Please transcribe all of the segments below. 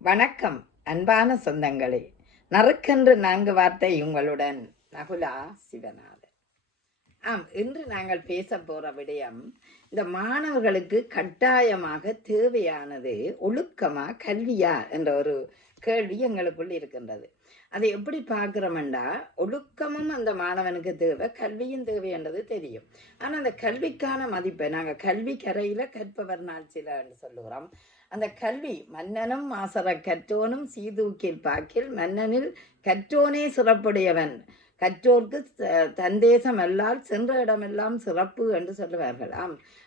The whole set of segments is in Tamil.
வணக்கம் அன்பான சொந்தங்களே. நறுக்கென்று 4 வார்த்தை உங்களுடன் நகுலா சிவநாதன். இன்று நாங்கள் பேச போற விடயம், இந்த மாணவர்களுக்கு கட்டாயமாக தேவையானது ஒழுக்கமா கல்வியா என்ற ஒரு கேள்வி எங்களுக்குள் இருக்கின்றது. அதை எப்படி பார்க்கிறோம்டா, ஒழுக்கமும் அந்த மாணவனுக்கு தேவை, கல்வியும் தேவை என்றது தெரியும். ஆனா அந்த கல்விக்கான மதிப்பை நாங்க கல்வி கரையில கற்பவர் நாள் சில என்று சொல்லுகிறோம். அந்த கல்வி மன்னனும் மாசற கற்றோனும் சீதூக்கில் பாக்கில் மன்னனில் கற்றோனே சிறப்புடையவன், கற்றோர்க்கு தந்தேசம் அல்லால் சென்ற இடமெல்லாம் சிறப்பு என்று சொல்லுவார்கள்.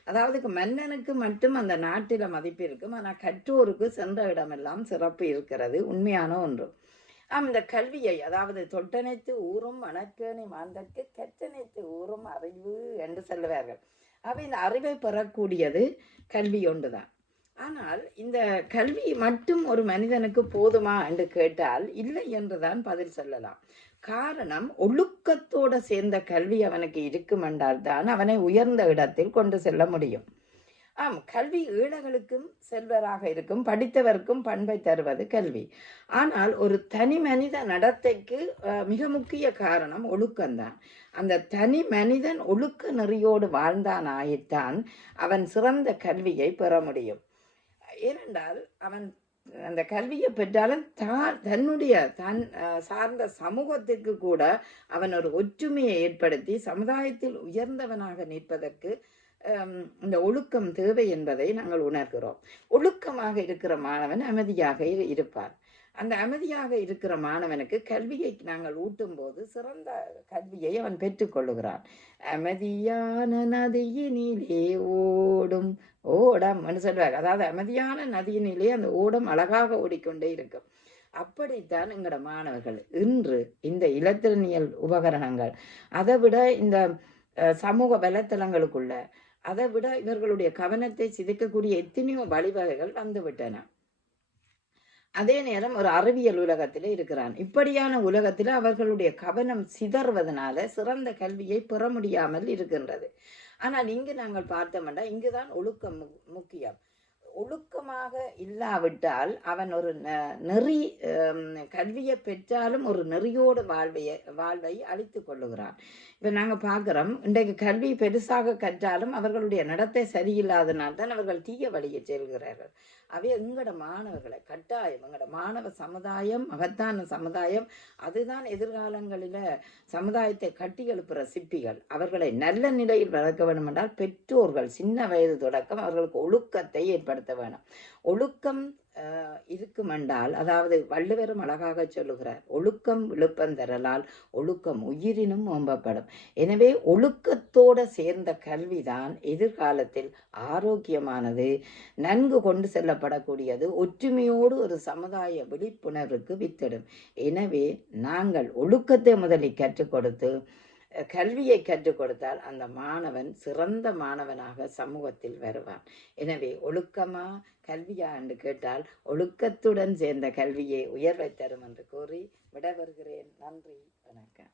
அதாவது மன்னனுக்கு மட்டும் அந்த நாட்டில மதிப்பு இருக்கும், ஆனால் கற்றோருக்கு சென்ற இடமெல்லாம் சிறப்பு இருக்கிறது, உண்மையான ஒன்று. இந்த கல்வியை, அதாவது தொட்டனைத்து ஊரும் மணற்கேணி மாந்தற்கு கற்றனைத்து ஊரும் அறிவு என்று சொல்லுவார்கள். இந்த அறிவை பெறக்கூடியது கல்வி ஒன்றுதான். ஆனால் இந்த கல்வி மட்டும் ஒரு மனிதனுக்கு போதுமா என்று கேட்டால் இல்லை என்றுதான் பதில் சொல்லலாம். காரணம், ஒழுக்கத்தோடு சேர்ந்த கல்வி அவனுக்கு இருக்கும் என்றால் தான் அவனை உயர்ந்த இடத்தில் கொண்டு செல்ல முடியும். கல்வி ஏழைகளுக்கும் செல்வராக இருக்கும், படித்தவருக்கும் பண்பை தருவது கல்வி. ஆனால் ஒரு தனி மனித நடத்தைக்கு மிக முக்கிய காரணம் ஒழுக்கம்தான். அந்த தனி மனிதன் ஒழுக்க நெறியோடு வாழ்ந்தான் ஆயித்தான் அவன் சிறந்த கல்வியை பெற முடியும். ஏனென்றால் அவன் அந்த கல்வியை பெற்றாலும் தன்னுடைய சார்ந்த சமூகத்திற்கு கூட அவன் ஒரு ஒற்றுமையை ஏற்படுத்தி சமுதாயத்தில் உயர்ந்தவனாக நிற்பதற்கு இந்த ஒழுக்கம் தேவை என்பதை நாங்கள் உணர்கிறோம். ஒழுக்கமாக இருக்கிற மாணவன் அமைதியாக இருப்பான். அந்த அமைதியாக இருக்கிற மாணவனுக்கு கல்வியை நாங்கள் ஊட்டும் போது சிறந்த கல்வியை அவன் பெற்றுக்கொள்ளுகிறான். அமைதியான நதியினிலே ஓடும் ஓடம் என்று சொல்வார். அதாவது அமைதியான நதியினிலே அந்த ஓடம் அழகாக ஓடிக்கொண்டே இருக்கும். அப்படித்தான் எங்களோட மாணவர்கள் இன்று இந்த இலத்திரனியல் உபகரணங்கள், அதை விட இந்த சமூக வலைத்தளங்களுக்குள்ள, அதை விட இவர்களுடைய கவனத்தை சிதைக்கக்கூடிய எத்தனையோ வழிவகைகள் வந்துவிட்டன. அதே நேரம் ஒரு அறிவியல் உலகத்திலே இருக்கிறான். இப்படியான உலகத்தில் அவர்களுடைய கவனம் சிதறுவதனால சிறந்த கல்வியை பெற முடியாமல் இருக்கின்றது. ஆனால் இங்கு நாங்கள் பார்த்தோம்னா, இங்குதான் ஒழுக்கம் முக்கியம். ஒழுக்கமாக இல்லாவிட்டால் அவன் ஒரு நெறி, கல்வியை பெற்றாலும் ஒரு நெறியோடு வாழ்வை அழித்து கொள்ளுகிறான். இப்போ நாங்கள் பார்க்குறோம், இன்றைக்கு கல்வி பெருசாக கற்றாலும் அவர்களுடைய நடத்தை சரியில்லாதனால்தான் அவர்கள் தீய வழியை செல்கிறார்கள். எங்களோட மாணவர்களை கட்டாயம், எங்களோட மாணவ சமுதாயம் மகத்தான சமுதாயம், அதுதான் எதிர்காலங்களில் சமுதாயத்தை கட்டி எழுப்புற சிற்பிகள். அவர்களை நல்ல நிலையில் வளர்க்க வேண்டும் என்றால் பெற்றோர்கள் சின்ன வயது தொடக்கம் அவர்களுக்கு ஒழுக்கத்தை ஏற்படுத்த வேணும். ஒழுக்கம் இருக்குமென்றால், அதாவது வள்ளுவரும் அழகாக சொல்லுகிறார், ஒழுக்கம் விழுப்பந்தரலால் ஒழுக்கம் உயிரினும் ஓம்பப்படும். எனவே ஒழுக்கத்தோடு சேர்ந்த கல்விதான் எதிர்காலத்தில் ஆரோக்கியமானது, நன்கு கொண்டு செல்லப்படக்கூடியது, ஒற்றுமையோடு ஒரு சமுதாய விழிப்புணர்வுக்கு வித்திடும். எனவே நாங்கள் ஒழுக்கத்தை முதலில் கற்றுக் கொடுத்து கல்வியை கற்றுக் கொடுத்தால் அந்த மாணவன் சிறந்த மாணவனாக சமூகத்தில் வருவான். எனவே ஒழுக்கமா கல்வியா என்று கேட்டால், ஒழுக்கத்துடன் சேர்ந்த கல்வியை உயர்வை தரும் என்று கூறி விடைபெறுகிறேன். நன்றி, வணக்கம்.